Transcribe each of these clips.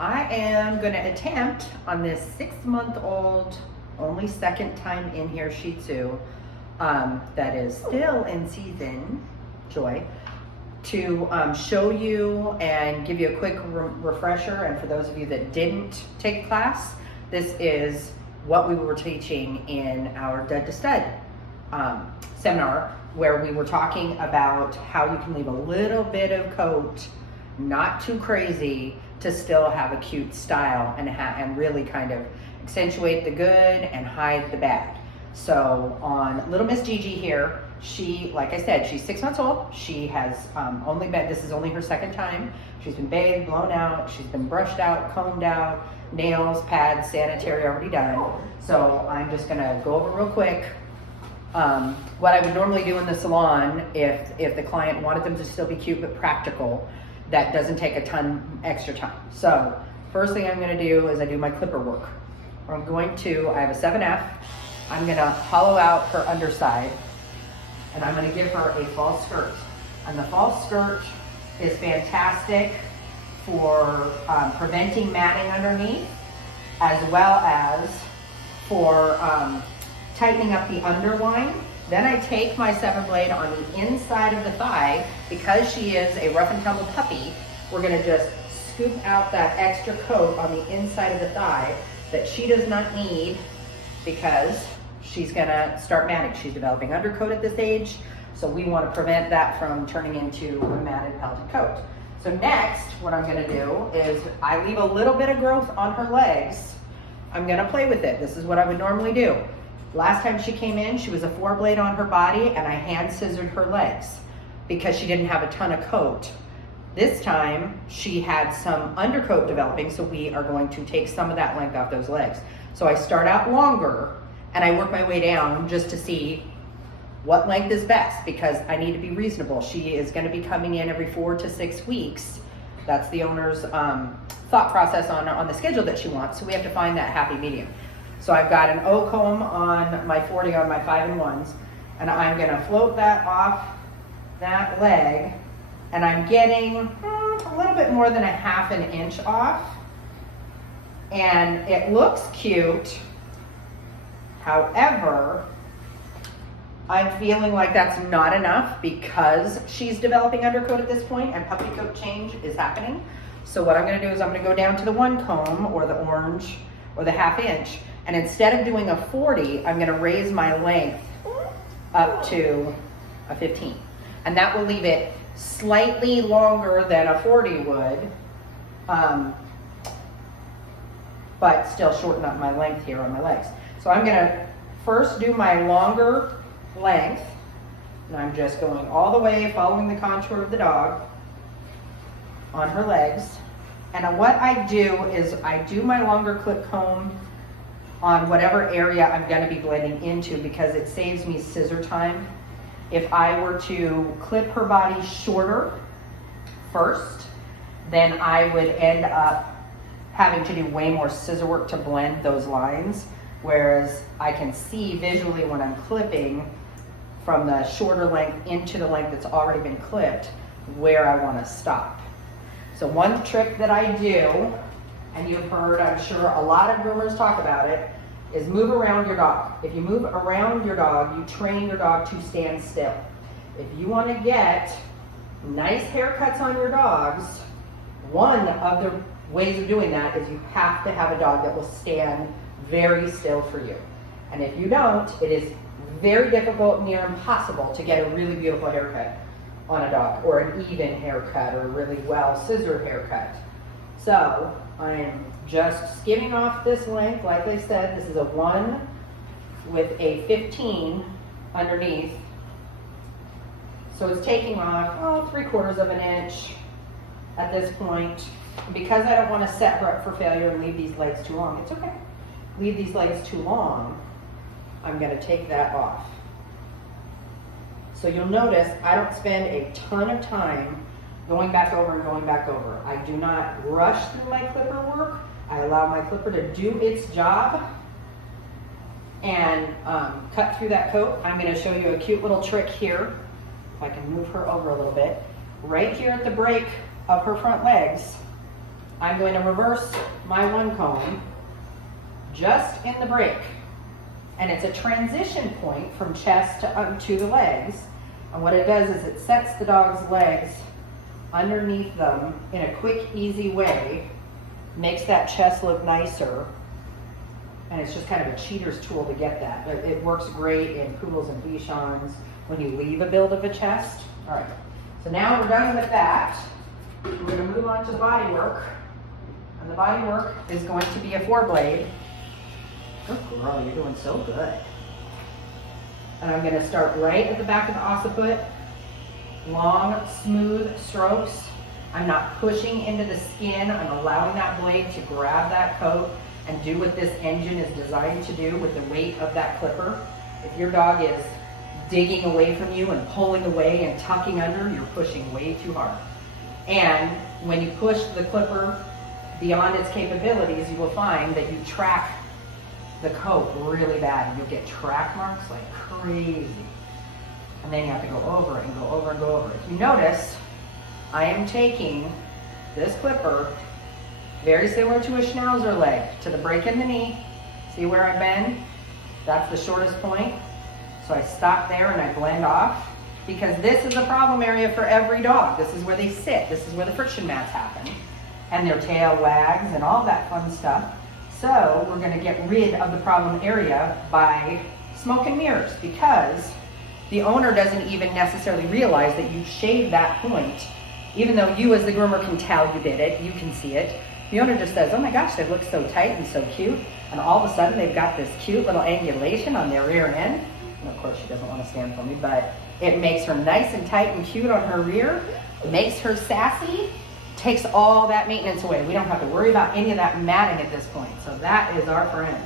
I am going to attempt on this 6-month-old, only second time in here Shihtzu, that is still in season, Joy, to show you and give you a quick refresher. And for those of you that didn't take class, this is what we were teaching in our Dud to Stud seminar, where we were talking about how you can leave a little bit of coat, not too crazy, to still have a cute style and really kind of accentuate the good and hide the bad. So on little Miss Gigi here, she, like I said, she's 6 months old. She has this is only her second time. She's been bathed, blown out, she's been brushed out, combed out, nails, pads, sanitary already done. So I'm just gonna go over real quick what I would normally do in the salon if the client wanted them to still be cute but practical. That doesn't take a ton extra time. So first thing I'm gonna do is I do my clipper work. I have a 7F. I'm gonna hollow out her underside, and I'm gonna give her a false skirt. And the false skirt is fantastic for preventing matting underneath, as well as for tightening up the underline. Then I take my 7 blade on the inside of the thigh. Because she is a rough and tumble puppy, we're gonna just scoop out that extra coat on the inside of the thigh that she does not need, because she's gonna start matting. She's developing undercoat at this age, so we wanna prevent that from turning into a matted pelted coat. So next, what I'm gonna do is I leave a little bit of growth on her legs. I'm gonna play with it. This is what I would normally do. Last time she came in, she was a 4 blade on her body, and I hand scissored her legs because she didn't have a ton of coat. This time she had some undercoat developing, so we are going to take some of that length off those legs. So I start out longer and I work my way down just to see what length is best, because I need to be reasonable. She is going to be coming in every 4 to 6 weeks. That's the owner's thought process on the schedule that she wants, so we have to find that happy medium. So I've got an O comb on my 40 on my 5-in-1s, and I'm gonna float that off that leg, and I'm getting a little bit more than a 1/2 inch off, and it looks cute. However, I'm feeling like that's not enough because she's developing undercoat at this point and puppy coat change is happening. So what I'm gonna do is I'm gonna go down to the 1 comb, or the orange, or the 1/2 inch. And instead of doing a 40, I'm gonna raise my length up to a 15. And that will leave it slightly longer than a 40 would, but still shorten up my length here on my legs. So I'm gonna first do my longer length, and I'm just going all the way, following the contour of the dog on her legs. And what I do is I do my longer clip comb on whatever area I'm gonna be blending into, because it saves me scissor time. If I were to clip her body shorter first, then I would end up having to do way more scissor work to blend those lines, whereas I can see visually when I'm clipping from the shorter length into the length that's already been clipped where I wanna stop. So one trick that I do, and you've heard, I'm sure, a lot of groomers talk about it, is move around your dog. If you move around your dog, you train your dog to stand still. If you want to get nice haircuts on your dogs, one of the ways of doing that is you have to have a dog that will stand very still for you. And if you don't, it is very difficult, near impossible, to get a really beautiful haircut on a dog, or an even haircut, or a really well scissored haircut. So I am just skimming off this length. Like I said, this is a 1 with a 15 underneath. So it's taking off 3/4 of an inch at this point. And because I don't want to set her up for failure and leave these legs too long, it's okay. Leave these legs too long, I'm going to take that off. So you'll notice I don't spend a ton of time going back over and going back over. I do not rush through my clipper work. I allow my clipper to do its job and cut through that coat. I'm going to show you a cute little trick here. If I can move her over a little bit. Right here at the break of her front legs, I'm going to reverse my one comb just in the break. And it's a transition point from chest to the legs. And what it does is it sets the dog's legs underneath them in a quick, easy way, makes that chest look nicer. And it's just kind of a cheater's tool to get that. But it works great in poodles and Bichons when you leave a build of a chest. All right, so now we're done with that. We're gonna move on to the body work. And the body work is going to be a 4-blade. Good girl, you're doing so good. And I'm gonna start right at the back of the occiput. Long, smooth strokes. I'm not pushing into the skin. I'm allowing that blade to grab that coat and do what this engine is designed to do with the weight of that clipper. If your dog is digging away from you and pulling away and tucking under, you're pushing way too hard. And when you push the clipper beyond its capabilities, you will find that you track the coat really bad, and you'll get track marks like crazy. And then you have to go over it and go over and go over it. If you notice, I am taking this clipper very similar to a schnauzer leg, to the break in the knee. See where I bend? That's the shortest point. So I stop there and I blend off, because this is a problem area for every dog. This is where they sit. This is where the friction mats happen. And their tail wags and all that fun stuff. So we're gonna get rid of the problem area by smoke and mirrors, because the owner doesn't even necessarily realize that you've shaved that point. Even though you as the groomer can tell you did it, you can see it. The owner just says, oh my gosh, they look so tight and so cute. And all of a sudden they've got this cute little angulation on their rear end. And of course she doesn't want to stand for me, but it makes her nice and tight and cute on her rear, makes her sassy, takes all that maintenance away. We don't have to worry about any of that matting at this point. So that is our friend.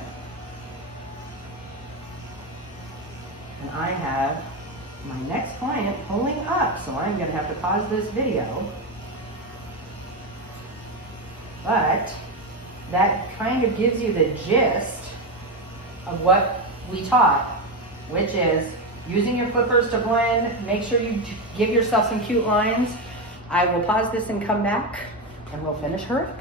And I have my next client pulling up, so I'm gonna have to pause this video. But that kind of gives you the gist of what we taught, which is using your clippers to blend. Make sure you give yourself some cute lines. I will pause this and come back, and we'll finish her up.